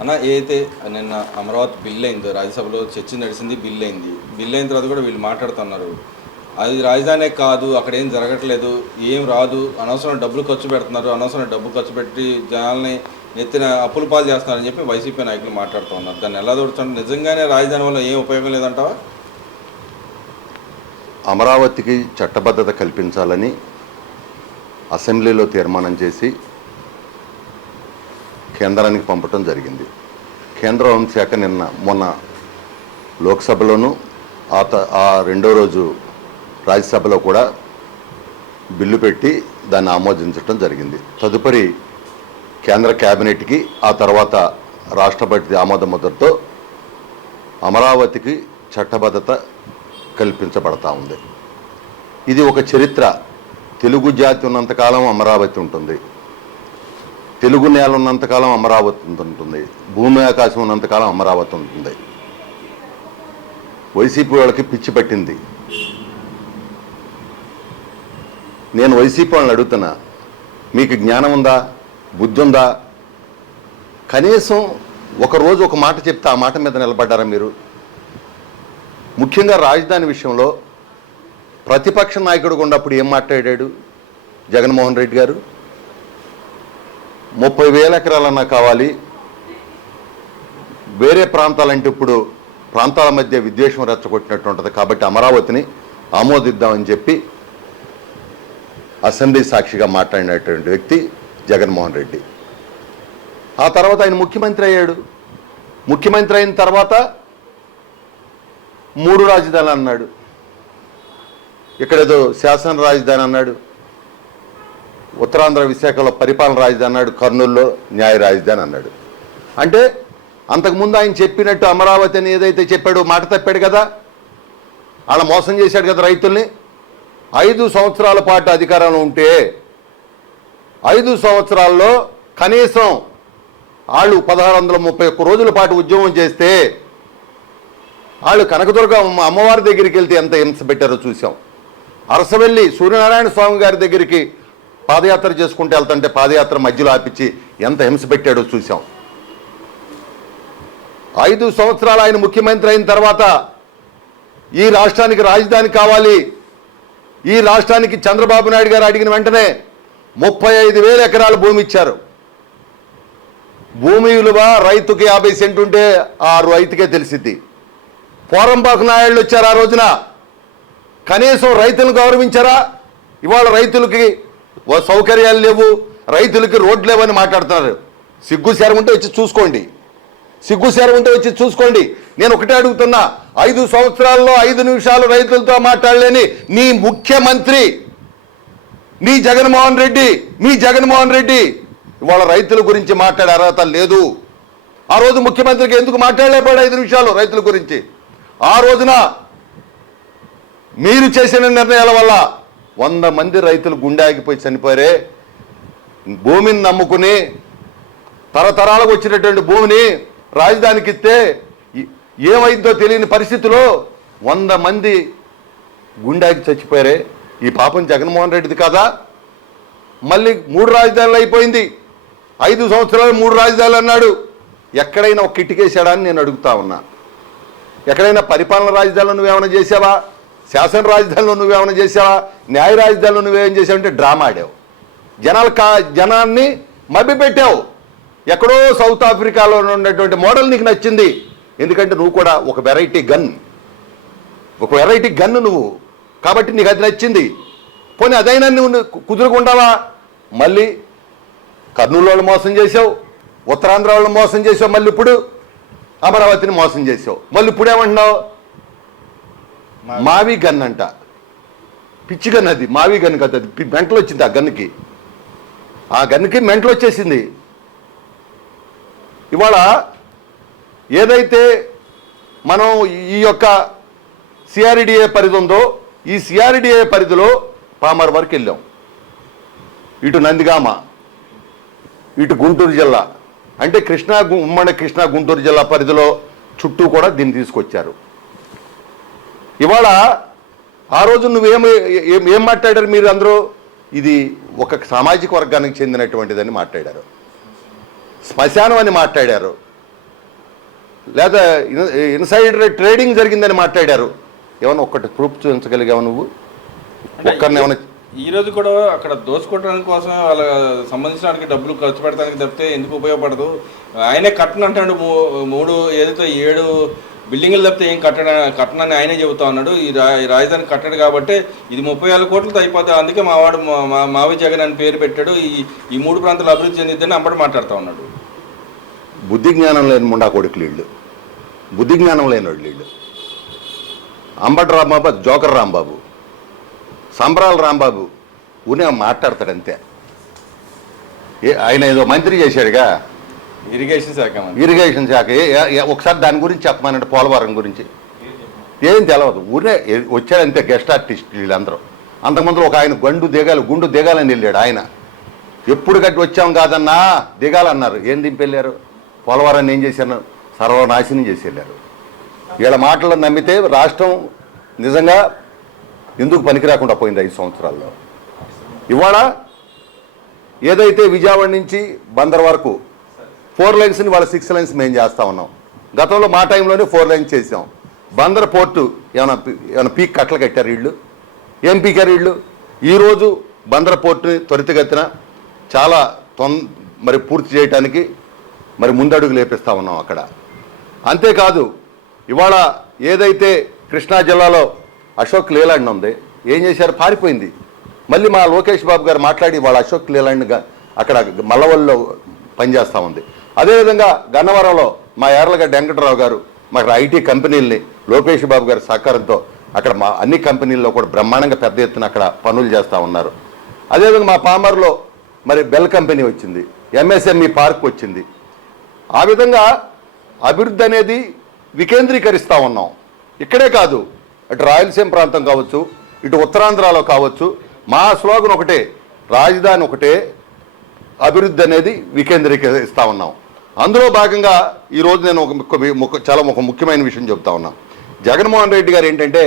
అన్న ఏదైతే నిన్న అమరావతి బిల్ అయిందో రాజ్యసభలో చర్చ నడిచింది, బిల్ అయింది. బిల్ అయిన తర్వాత కూడా వీళ్ళు మాట్లాడుతున్నారు, అది రాజధానే కాదు, అక్కడ ఏం జరగట్లేదు, ఏం రాదు, అనవసరం డబ్బులు ఖర్చు పెడుతున్నారు, అనవసరం డబ్బు ఖర్చు పెట్టి జనాల్ని నెత్తిన అప్పుల పాలు చేస్తున్నారని చెప్పి వైసీపీ నాయకులు మాట్లాడుతూ ఉన్నారు. దాన్ని ఎలా దొరుకుతుంది? నిజంగానే రాజధాని వల్ల ఏం ఉపయోగం లేదంటావా? అమరావతికి చట్టబద్ధత కల్పించాలని అసెంబ్లీలో తీర్మానం చేసి కేంద్రానికి పంపటం జరిగింది. కేంద్ర హోంశాఖ మొన్న లోక్సభలోనూ ఆ రెండో రోజు రాజ్యసభలో కూడా బిల్లు పెట్టి దాన్ని ఆమోదించడం జరిగింది. తదుపరి కేంద్ర క్యాబినెట్కి, ఆ తర్వాత రాష్ట్రపతి ఆమోద ముద్రతో అమరావతికి చట్టబద్ధత కల్పించబడతా ఉంది. ఇది ఒక చరిత్ర. తెలుగు జాతి ఉన్నంతకాలం అమరావతి ఉంటుంది, తెలుగు నేల ఉన్నంతకాలం అమరావతి ఉంటుంది, భూమి ఆకాశం ఉన్నంతకాలం అమరావతి ఉంటుంది. వైసీపీ వాళ్ళకి పిచ్చి పట్టింది. నేను వైసీపీ వాళ్ళని అడుగుతున్నా, మీకు జ్ఞానం ఉందా, బుద్ధి ఉందా? కనీసం ఒకరోజు ఒక మాట చెప్తే ఆ మాట మీద నిలబడ్డారా మీరు? ముఖ్యంగా రాజధాని విషయంలో ప్రతిపక్ష నాయకుడు ఉన్నప్పుడు ఏం మాట్లాడాడు జగన్మోహన్ రెడ్డి గారు? 30,000 ఎకరాలన్నా కావాలి, వేరే ప్రాంతాలంటే ఇప్పుడు ప్రాంతాల మధ్య విద్వేషం రెచ్చగొట్టినట్టు ఉంటుంది, కాబట్టి అమరావతిని ఆమోదిద్దామని చెప్పి అసెంబ్లీ సాక్షిగా మాట్లాడినటువంటి వ్యక్తి జగన్మోహన్ రెడ్డి. ఆ తర్వాత ఆయన ముఖ్యమంత్రి అయ్యాడు. ముఖ్యమంత్రి అయిన తర్వాత 3 రాజధానులు అన్నాడు, ఇక్కడేదో శాసన రాజధాని అన్నాడు, ఉత్తరాంధ్ర విశాఖలో పరిపాలన రాజధాని అన్నాడు, కర్నూలులో న్యాయ రాజధాని అన్నాడు. అంటే అంతకుముందు ఆయన చెప్పినట్టు అమరావతి అని ఏదైతే చెప్పాడో మాట తప్పాడు కదా, అలా మోసం చేశాడు కదా రైతుల్ని. 5 సంవత్సరాల పాటు అధికారంలో ఉంటే 5 సంవత్సరాల్లో కనీసం వాళ్ళు 1631 రోజుల పాటు ఉద్యమం చేస్తే వాళ్ళు కనకదుర్గ అమ్మవారి దగ్గరికి వెళ్తే ఎంత హింస పెట్టారో చూసాం. అరసవెల్లి సూర్యనారాయణ స్వామి గారి దగ్గరికి పాదయాత్ర చేసుకుంటూ వెళ్తుంటే పాదయాత్ర మధ్యలో ఆపించి ఎంత హింస పెట్టాడో చూసాం. 5 సంవత్సరాలు ఆయన ముఖ్యమంత్రి అయిన తర్వాత ఈ రాష్ట్రానికి రాజధాని కావాలి, ఈ రాష్ట్రానికి చంద్రబాబు నాయుడు గారు అడిగిన వెంటనే 35,000 ఎకరాల భూమి ఇచ్చారు. భూమి విలువ రైతుకి 50 సెంటు ఉంటే ఆ రైతుకే తెలిసిద్ది. పోరంబాకు నాయుళ్ళు వచ్చారు ఆ రోజున, కనీసం రైతులను గౌరవించారా? ఇవాళ రైతులకి సౌకర్యాలు లేవు, రైతులకి రోడ్లు లేవని మాట్లాడుతున్నారు. సిగ్గు శరం ఉంటే వచ్చి చూసుకోండి, సిగ్గు శరం ఉంటే వచ్చి చూసుకోండి. నేను ఒకటే అడుగుతున్నా, 5 సంవత్సరాల్లో 5 నిమిషాలు రైతులతో మాట్లాడలేని నీ ముఖ్యమంత్రి, మీ జగన్మోహన్ రెడ్డి ఇవాళ రైతుల గురించి మాట్లాడే అర్హత లేదు. ఆ రోజు ముఖ్యమంత్రికి ఎందుకు మాట్లాడలేపాడు 5 నిమిషాలు రైతుల గురించి? ఆ రోజున మీరు చేసిన నిర్ణయాల వల్ల 100 మంది రైతులు గుండె ఆగిపోయి చనిపోయారే. భూమిని నమ్ముకుని తరతరాలకు వచ్చినటువంటి భూమిని రాజధానికి ఇస్తే ఏమైందో తెలియని పరిస్థితిలో 100 మంది గుండె ఆగి చచ్చిపోయారే. ఈ పాపం జగన్మోహన్ రెడ్డిది కాదా? మళ్ళీ 3 రాజధానులు అయిపోయింది. 5 సంవత్సరాలు 3 రాజధానులు అన్నాడు. ఎక్కడైనా ఒక కిటికేసాడా అని నేను అడుగుతా ఉన్నా. ఎక్కడైనా పరిపాలన రాజధానిలో నువ్వేమైనా చేసావా? శాసన రాజధానిలో నువ్వేమైనా చేసావా? న్యాయ రాజధానిలో నువ్వేం చేసావంటే డ్రామా ఆడావు, జనాన్ని మభ్యపెట్టావు. ఎక్కడో సౌత్ ఆఫ్రికాలో ఉన్నటువంటి మోడల్ నీకు నచ్చింది, ఎందుకంటే నువ్వు కూడా ఒక వెరైటీ గన్ నువ్వు, కాబట్టి నీకు అది నచ్చింది. పోనీ అదైనా నువ్వు కుదురుకుంటావా? మళ్ళీ కర్నూలు వాళ్ళు మోసం చేసావు, ఉత్తరాంధ్ర వాళ్ళు మోసం చేసావు, మళ్ళీ ఇప్పుడు అమరావతిని మోసం చేసావు. మళ్ళీ ఇప్పుడు ఏమంటున్నావు? మావి గన్ అంట. పిచ్చి గన్ అది, మావి గన్ కదా, అది మెంటలు వచ్చింది ఆ గన్నుకి. ఆ గన్నుకి మెంటలు వచ్చేసింది. ఇవాళ ఏదైతే మనం ఈ యొక్క సిఆర్డిఏ పరిధి ఉందో, ఈ సిఆర్డిఏ పరిధిలో పామర్ వరకు వెళ్ళాం, ఇటు నందిగామ, ఇటు గుంటూరు జిల్లా, అంటే ఉమ్మడి కృష్ణా గుంటూరు జిల్లా పరిధిలో చుట్టూ కూడా దీన్ని తీసుకొచ్చారు. ఇవాళ ఆ రోజు ఏం మాట్లాడారు మీరు అందరూ? ఇది ఒక సామాజిక వర్గానికి చెందినటువంటిదని మాట్లాడారు, శ్మశానం అని మాట్లాడారు. లేదా ఇన్సైడర్ ట్రేడింగ్ జరిగిందని మాట్లాడారు. ఏమన్నా ఒక్కటి ప్రూఫ్ చూపించగలిగావు నువ్వు? ఒక్కరిని ఏమైనా ఈ రోజు కూడా అక్కడ దోచుకోవడానికి కోసం వాళ్ళ సంబంధించడానికి డబ్బులు ఖర్చు పెడతానికి తప్పితే ఎందుకు ఉపయోగపడదు? ఆయనే కట్టను అంటాడు. 7 బిల్డింగ్లు తప్పితే ఏం కట్టనని ఆయనే చెబుతా ఉన్నాడు. ఈ రాజధాని కట్టడు కాబట్టి ఇది 30,000 కోట్లతో అయిపోతుంది. అందుకే మావాడు మావి జగన్ అని పేరు పెట్టాడు. ఈ 3 ప్రాంతాలు అభివృద్ధి చెందిద్దని అంబడి మాట్లాడుతూ ఉన్నాడు. బుద్ధి జ్ఞానం లేని ముండా కొడుకులు వీళ్ళు, బుద్ధి జ్ఞానం లేని వాళ్ళు వీళ్ళు. అంబటి రాంబాబు జోకర్ రాంబాబు, సంబరాల రాంబాబు ఊనే మాట్లాడతాడు అంతే. ఆయన ఏదో మంత్రి చేశాడుగా ఇరిగేషన్ శాఖ. ఒకసారి దాని గురించి చెప్పమనంటే పోలవరం గురించి ఏం తెలియదు. ఊరినే వచ్చాడంతే గెస్ట్ ఆర్టిస్ట్ వీళ్ళందరూ. అంతకుముందు ఒక ఆయన గుండు దిగాలని వెళ్ళాడు. ఆయన ఎప్పుడు కట్టి వచ్చాం కాదన్నా దిగాలన్నారు. ఏం దింపెళ్ళారు? పోలవరాన్ని ఏం చేశారు? సర్వనాశనం చేసి వెళ్ళారు. వీళ్ళ మాటలు నమ్మితే రాష్ట్రం నిజంగా ఎందుకు పనికి రాకుండా పోయింది 5 సంవత్సరాల్లో. ఇవాళ ఏదైతే విజయవాడ నుంచి బందర్ వరకు 4 లైన్స్ని వాళ్ళ 6 లైన్స్ మేము చేస్తూ ఉన్నాం. గతంలో మా టైంలోనే 4 లైన్స్ చేసాం. బందర్ పోర్టు ఏమైనా పీక్ కట్టలు కట్టారు వీళ్ళు? ఏం పీకారు వీళ్ళు? ఈరోజు బందర్ పోర్టుని త్వరితగతిన చాలా మరి పూర్తి చేయడానికి మరి ముందడుగు లేపిస్తూ ఉన్నాం అక్కడ. అంతేకాదు ఇవాళ ఏదైతే కృష్ణా జిల్లాలో అశోక్ లేలాండ్ ఉంది, ఏం చేశారు? పారిపోయింది. మళ్ళీ మా లోకేష్ బాబు గారు మాట్లాడి వాళ్ళ అశోక్ లేలాండ్గా అక్కడ మల్లవల్లో పనిచేస్తూ ఉంది. అదేవిధంగా గన్నవరంలో మా యార్లగడ్డ వెంకటరావు గారు మాకు ఐటీ కంపెనీలని లోకేష్ బాబు గారి సహకారంతో అక్కడ మా అన్ని కంపెనీల్లో కూడా బ్రహ్మాండంగా పెద్ద ఎత్తున అక్కడ పనులు చేస్తూ ఉన్నారు. అదేవిధంగా మా పామర్లో మరి బెల్ కంపెనీ వచ్చింది, ఎంఎస్ఎంఈ పార్క్ వచ్చింది. ఆ విధంగా అభివృద్ధి అనేది వికేంద్రీకరిస్తూ ఉన్నాం. ఇక్కడే కాదు, అటు రాయలసీమ ప్రాంతం కావచ్చు, ఇటు ఉత్తరాంధ్రలో కావచ్చు. మా స్లోగన్ ఒకటే, రాజధాని ఒకటే, అభివృద్ధి అనేది వికేంద్రీకరిస్తూ ఉన్నాం. అందులో భాగంగా ఈరోజు నేను ఒక ముఖ్యమైన విషయం చెప్తా ఉన్నా. జగన్మోహన్ రెడ్డి గారు ఏంటంటే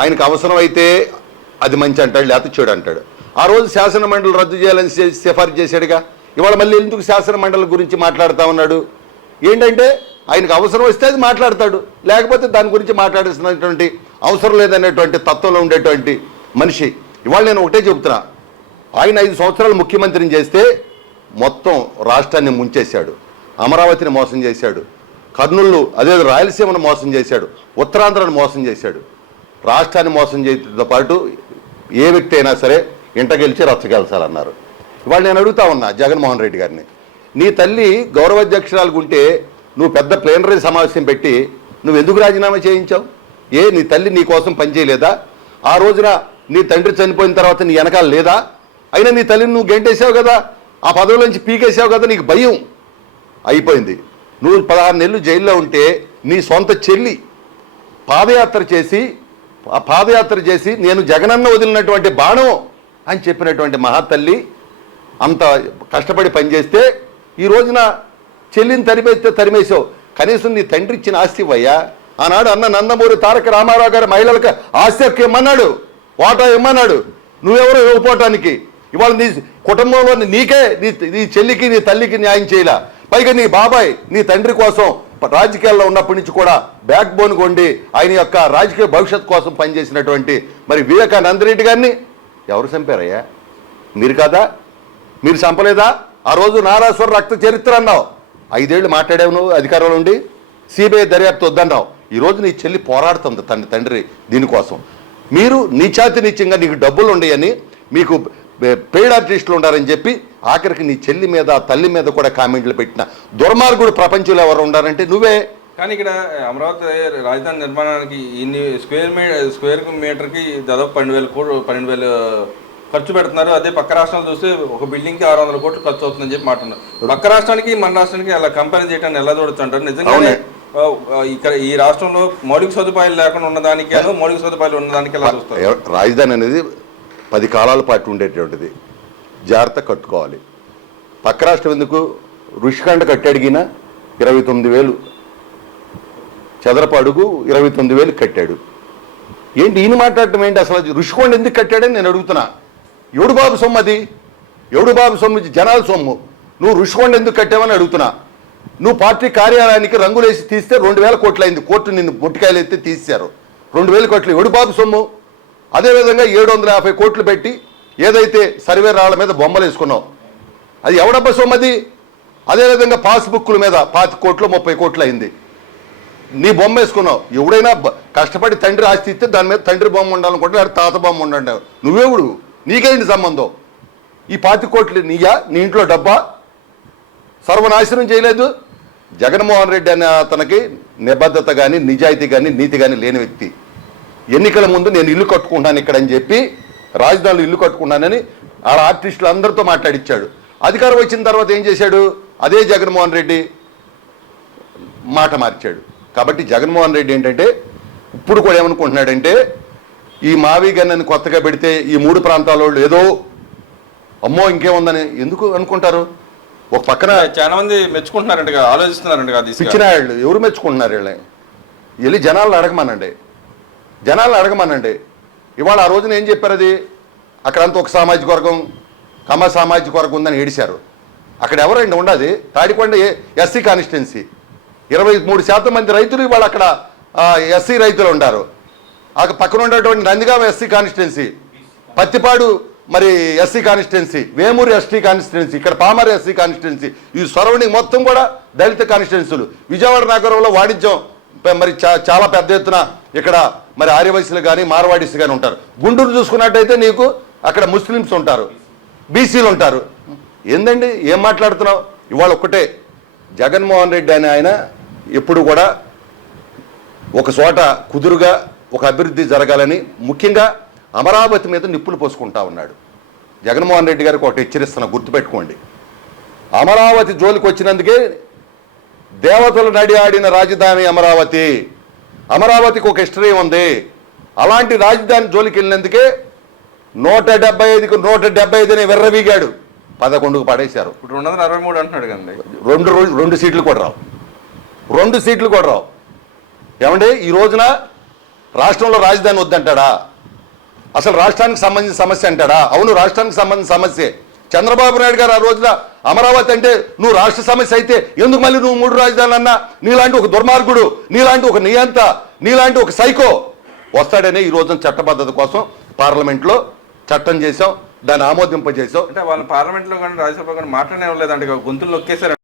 ఆయనకు అవసరమైతే అది మంచి అంటాడు, లేకపోతే చెడు అంటాడు. ఆ రోజు శాసన మండలి రద్దు చేయాలని సిఫార్సు చేశాడుగా. ఇవాళ మళ్ళీ ఎందుకు శాసన మండలి గురించి మాట్లాడుతూ ఉన్నాడు? ఏంటంటే ఆయనకు అవసరం వస్తే అది మాట్లాడతాడు, లేకపోతే దాని గురించి మాట్లాడాల్సినటువంటి అవసరం లేదనేటువంటి తత్వంలో ఉండేటువంటి మనిషి. ఇవాళ నేను ఒకటే చెబుతున్నా, ఆయన 5 సంవత్సరాలు ముఖ్యమంత్రిని చేస్తే మొత్తం రాష్ట్రాన్ని ముంచేశాడు, అమరావతిని మోసం చేశాడు, కర్నూలు అదే రాయలసీమను మోసం చేశాడు, ఉత్తరాంధ్రను మోసం చేశాడు. రాష్ట్రాన్ని మోసం చేయడంతో పాటు ఏ వ్యక్తి అయినా సరే ఇంట గెలిచి రచ్చగెలిచాలన్నారు. ఇవాళ నేను అడుగుతా ఉన్నా జగన్మోహన్ రెడ్డి గారిని, నీ తల్లి గౌరవాధ్యక్షురాలు ఉంటే నువ్వు పెద్ద ప్లేనరీ సమావేశం పెట్టి నువ్వు ఎందుకు రాజీనామా చేయించావు? నీ తల్లి నీ కోసం పనిచేయలేదా? ఆ రోజున నీ తండ్రి చనిపోయిన తర్వాత నీ వెనకాల లేదా? అయినా నీ తల్లిని నువ్వు గెంటేసావు కదా, ఆ పదవుల నుంచి పీకేసావు కదా, నీకు భయం అయిపోయింది. నువ్వు 16 నెలలు జైల్లో ఉంటే నీ సొంత చెల్లి పాదయాత్ర చేసి నేను జగనన్న వదిలినటువంటి బాణం అని చెప్పినటువంటి మహాతల్లి అంత కష్టపడి పనిచేస్తే ఈ రోజున చెల్లిని తరిమేసావు. కనీసం నీ తండ్రి ఇచ్చిన ఆస్తి ఇవ్వయ్యా. ఆనాడు అన్న నందమూరి తారక రామారావు గారు మహిళలకు ఆస్తి హక్కు ఇమ్మన్నాడు, వాటా ఇమ్మన్నాడు. నువ్వెవరో ఇవ్వకపోవటానికి ఇవాళ నీ కుటుంబంలో నీకే నీ చెల్లికి నీ తల్లికి న్యాయం చేయలే. పైగా నీ బాబాయ్ నీ తండ్రి కోసం రాజకీయాల్లో ఉన్నప్పటి నుంచి కూడా బ్యాక్ బోన్ కొండి ఆయన యొక్క రాజకీయ భవిష్యత్ కోసం పనిచేసినటువంటి మరి వివేకానంద రెడ్డి గారిని ఎవరు చంపారయ్యా? మీరు కాదా? మీరు చంపలేదా? ఆ రోజు నారాసుర రక్త చరిత్ర అన్నావు, 5 ఏళ్ళు మాట్లాడావు నువ్వు అధికారంలో ఉండి. సిబిఐ దర్యాప్తు వద్దన్నావు. ఈరోజు నీ చెల్లి పోరాడుతుంది తండ్రి దీనికోసం. మీరు నీచాతినిత్యంగా నీకు డబ్బులు ఉండయని, మీకు పెయిడ్ ఆర్టిస్టులు ఉండారని చెప్పి ఆఖరికి నీ చెల్లి మీద తల్లి మీద కూడా కామెంట్లు పెట్టిన దుర్మార్గుడు ప్రపంచంలో ఎవరు ఉండారంటే నువ్వే. కానీ ఇక్కడ అమరావతి రాజధాని నిర్మాణానికి ఇన్ని స్క్వేర్ మీటర్కి దాదాపు 12,000 ఖర్చు పెడుతున్నారు. అదే పక్క రాష్ట్రాలు చూస్తే ఒక బిల్డింగ్కి 600 కోట్లు ఖర్చు అవుతుందని చెప్పి మాట్లాడుతున్నారు. పక్క రాష్ట్రానికి మన రాష్ట్రానికి అలా కంపేర్ చేయడానికి ఎలా చూడొచ్చు అంటారు? నిజంగానే ఇక్కడ ఈ రాష్ట్రంలో మౌలిక సదుపాయాలు లేకుండా ఉన్నదానికి మౌలిక సదుపాయాలు ఉన్నదానికి ఎలా చూస్తారు? రాజధాని అనేది 10 కాలాల పాటు ఉండేటువంటిది, జాగ్రత్త కట్టుకోవాలి. పక్క రాష్ట్రం ఎందుకు? రుషికొండ కట్టడిగినా 29,000 చదరపు అడుగు 29,000 కట్టాడు. ఏంటి ఈయన మాట్లాడటం ఏంటి? అసలు రుషికొండ ఎందుకు కట్టాడని నేను అడుగుతున్నా. ఎవడు బాబు సొమ్ము అది? ఎవడు బాబు సొమ్ము? జనాల సొమ్ము. నువ్వు రుషికొండ ఎందుకు కట్టావని అడుగుతున్నా. నువ్వు పార్టీ కార్యాలయానికి రంగులేసి తీస్తే 2,000 కోట్లు అయింది. కోర్టు నిన్ను బొట్టికాయలు ఎత్తి తీశారు. 2,000 కోట్లు ఎడుబాబు సొమ్ము. అదేవిధంగా 750 కోట్లు పెట్టి ఏదైతే సర్వే రాళ్ల మీద బొమ్మలు వేసుకున్నావు, అది ఎవడబ్బ సొమ్ము అది? అదేవిధంగా పాస్బుక్ల మీద 25 కోట్లు 30 కోట్లు అయింది. నీ బొమ్మ వేసుకున్నావు. ఎవడైనా కష్టపడి తండ్రి ఆస్తి ఇస్తే దాని మీద తండ్రి బొమ్మ ఉండాలనుకుంటే లేదా తాత బొమ్మ ఉండాలి. నువ్వెవడు? నీకేంటి సంబంధం? ఈ 25 కోట్లు నీయా? నీ ఇంట్లో డబ్బా? సర్వనాశనం చేయలేదు. జగన్మోహన్ రెడ్డి అనే అతనికి నిబద్ధత కానీ నిజాయితీ కానీ నీతి కానీ లేని వ్యక్తి. ఎన్నికల ముందు నేను ఇల్లు కట్టుకుంటాను ఇక్కడ అని చెప్పి రాజధానిలో ఇల్లు కట్టుకున్నానని ఆడ ఆర్టిస్టులు అందరితో మాట్లాడిచ్చాడు. అధికారం వచ్చిన తర్వాత ఏం చేశాడు? అదే జగన్మోహన్ రెడ్డి మాట మార్చాడు. కాబట్టి జగన్మోహన్ రెడ్డి ఏంటంటే ఇప్పుడు కూడా ఏమనుకుంటున్నాడంటే ఈ మావి గన్నని కొత్తగా పెడితే ఈ 3 ప్రాంతాల వాళ్ళు ఏదో అమ్మో ఇంకేముందని ఎందుకు అనుకుంటారు? ఒక పక్కన చాలా మంది మెచ్చుకుంటున్నారంట, ఆలోచిస్తున్నారంట. పిచ్చిన వాళ్ళు ఎవరు మెచ్చుకుంటున్నారు? వీళ్ళని వెళ్ళి జనాలను అడగమనండి. ఇవాళ ఆ రోజున ఏం చెప్పారు? అది అక్కడంతా ఒక సామాజిక వర్గం, కమ్మ సామాజిక వర్గం ఉందని ఏడిశారు. అక్కడ ఎవరండి ఉండదు? తాడికొండ ఎస్సీ కాన్స్టిట్యున్సీ 23% మంది రైతులు ఇవాళ అక్కడ ఎస్సీ రైతులు ఉన్నారు. అక్కడ పక్కన ఉండేటువంటి నందిగామ ఎస్సీ కాన్స్టిట్యున్సీ, పత్తిపాడు మరి SC constituency, Vemuru ST constituency, ఇక్కడ పామర్ ఎస్సీ కాన్స్టిట్యున్సీ, ఈ సరౌండింగ్ మొత్తం కూడా దళిత కాన్స్టిట్యున్సీలు. విజయవాడ నగరంలో వాణిజ్యం మరి చాలా పెద్ద ఎత్తున ఇక్కడ మరి ఆర్యవైశ్యులు కానీ మార్వాడీస్ కానీ ఉంటారు. గుంటూరు చూసుకున్నట్టయితే నీకు అక్కడ ముస్లిమ్స్ ఉంటారు, బీసీలు ఉంటారు. ఏందండి ఏం మాట్లాడుతున్నావు? ఇవాళ ఒక్కటే, జగన్మోహన్ రెడ్డి అనే ఆయన ఎప్పుడు కూడా ఒక చోట కుదురుగా ఒక అభివృద్ధి జరగాలని, ముఖ్యంగా అమరావతి మీద నిప్పులు పోసుకుంటా ఉన్నాడు. జగన్మోహన్ రెడ్డి గారికి ఒకటి హెచ్చరిస్తున్నా, గుర్తుపెట్టుకోండి. అమరావతి జోలికి వచ్చినందుకే దేవతలు నడి ఆడిన రాజధాని అమరావతి. అమరావతికి ఒక హిస్టరీ ఉంది. అలాంటి రాజధాని జోలికి వెళ్ళినందుకే 175కు 175 వెర్రవీగాడు. 11కు పడేశారు. ఇప్పుడు 263 అంటున్నాడు కండి. 2 సీట్లు కూడా రావు. 2 సీట్లు కూడా రావు. ఏమండి ఈ రోజున రాష్ట్రంలో రాజధాని వద్దంటాడా? అసలు రాష్ట్రానికి సంబంధించిన సమస్య అంటాడా? అవును, రాష్ట్రానికి సంబంధించిన సమస్యే. చంద్రబాబు నాయుడు గారు ఆ రోజున అమరావతి అంటే నువ్వు రాష్ట్ర సమస్య అయితే ఎందుకు మళ్ళీ నువ్వు 3 రాజధానులు అన్నా? నీలాంటి ఒక దుర్మార్గుడు, నీలాంటి ఒక నియంత, నీలాంటి ఒక సైకో వస్తాడనే ఈ రోజున చట్టబద్ధత కోసం పార్లమెంట్లో చట్టం చేసాం, దాన్ని ఆమోదింపజేసాం. అంటే వాళ్ళు పార్లమెంట్లో కానీ రాజ్యసభలో కానీ మాట్లాడనే లేదంటే గొంతులు నొక్కేశారు.